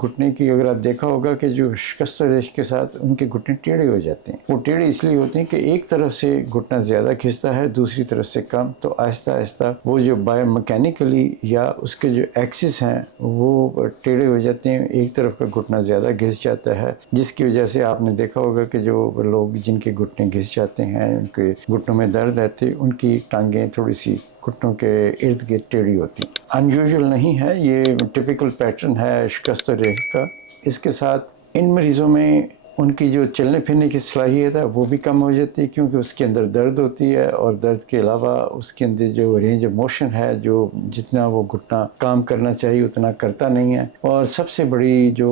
घुटने की अगर आप देखा होगा कि जो शिकस्त रेश के साथ उनके घुटने टेढ़े हो जाते हैं। वो टेढ़े इसलिए होते हैं कि एक तरफ से घुटना ज़्यादा खिंचता है, दूसरी तरफ से कम, तो आहिस्ता आहिस्ता वो जो बायोमैकेनिकली या उसके जो एक्सिस हैं वो टेढ़े हो जाते हैं, एक तरफ का घुटना ज़्यादा घिस जाता है, जिसकी वजह से आपने देखा होगा कि जो लोग जिनके घुटने घिस जाते हैं, उनके घुटनों में दर्द रहते हैं, उनकी टांगें थोड़ी सी घुटनों के इर्द गिर्द टेढ़ी होती। अनयूजुअल नहीं है, ये टिपिकल पैटर्न है शिकस्त रेश का। इसके साथ इन मरीज़ों में उनकी जो चलने फिरने की सलाहियत है वो भी कम हो जाती है, क्योंकि उसके अंदर दर्द होती है, और दर्द के अलावा उसके अंदर जो रेंज ऑफ मोशन है, जो जितना वो घुटना काम करना चाहिए उतना करता नहीं है। और सबसे बड़ी जो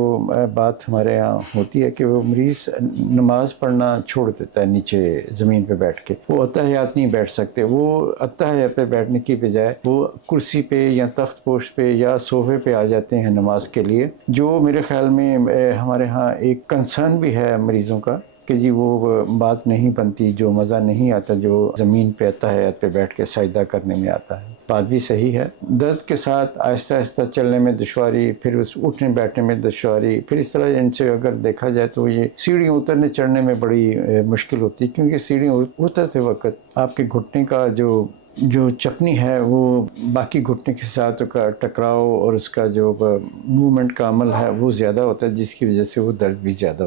बात हमारे यहाँ होती है कि वो मरीज़ नमाज पढ़ना छोड़ देता है नीचे ज़मीन पे बैठ के, वो अत्तहियात नहीं बैठ सकते। वो अत्तहियात पे बैठने की बजाय वो कुर्सी पे या तख्त पोश पे या सोफे पे आ जाते हैं नमाज के लिए, जो मेरे ख्याल में हमारे यहाँ एक कंसर्न भी है मरीज़ों का कि जी वो बात नहीं बनती, जो मज़ा नहीं आता जो ज़मीन पे अत्तहियात पे बैठ के सजदा करने में आता है। बात भी सही है। दर्द के साथ आहिस्ता आहिस्ता चलने में दुश्वारी, फिर उस उठने बैठने में दुश्वारी, फिर इस तरह इनसे अगर देखा जाए तो ये सीढ़ियाँ उतरने चढ़ने में बड़ी मुश्किल होती है, क्योंकि सीढ़ियाँ उतरते वक्त आपके घुटने का जो चपनी है वो बाकी घुटने के साथ का टकराव और उसका जो मूवमेंट का अमल है वो ज़्यादा होता है, जिसकी वजह से वो दर्द भी ज़्यादा होता है।